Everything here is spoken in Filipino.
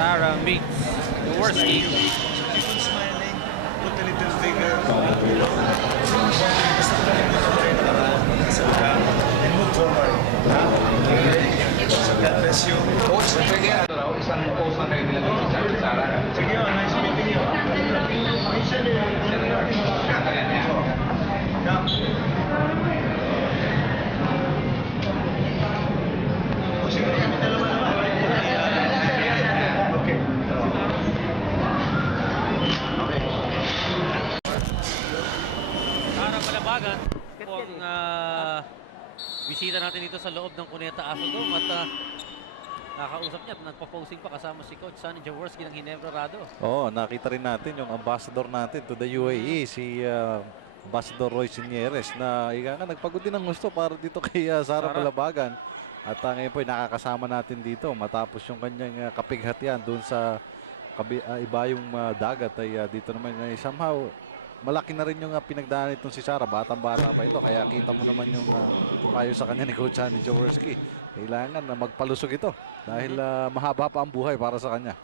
Sara meets Jaworski. Keep on smiling. Put a little finger. And move forward. So God bless you. Coach, pwede isang post na kayo nila dito sa Sara. Sige, nice meeting you. Sara Balabagan po ang bisita natin dito sa loob ng Cuneta Astrodome at nakausap niya at nagpa-posing pa kasama si Coach Sonny Jaworski ng Ginebra Rado. Oo, nakita rin natin yung ambassador natin to the UAE, si Ambassador Roy Sinieres na nagpagod din ng gusto para dito kay Sara Balabagan. At ngayon po ay nakakasama natin dito matapos yung kanyang kapighatian doon sa ibayong dagat ay dito naman ay somehow malaki na rin yung pinagdaanan itong si Sara. Batang-bata pa ito. Kaya kita mo naman yung payo sa kanya ni Coach Sonny Jaworski. Kailangan na magpalusog ito dahil mahaba pa ang buhay para sa kanya.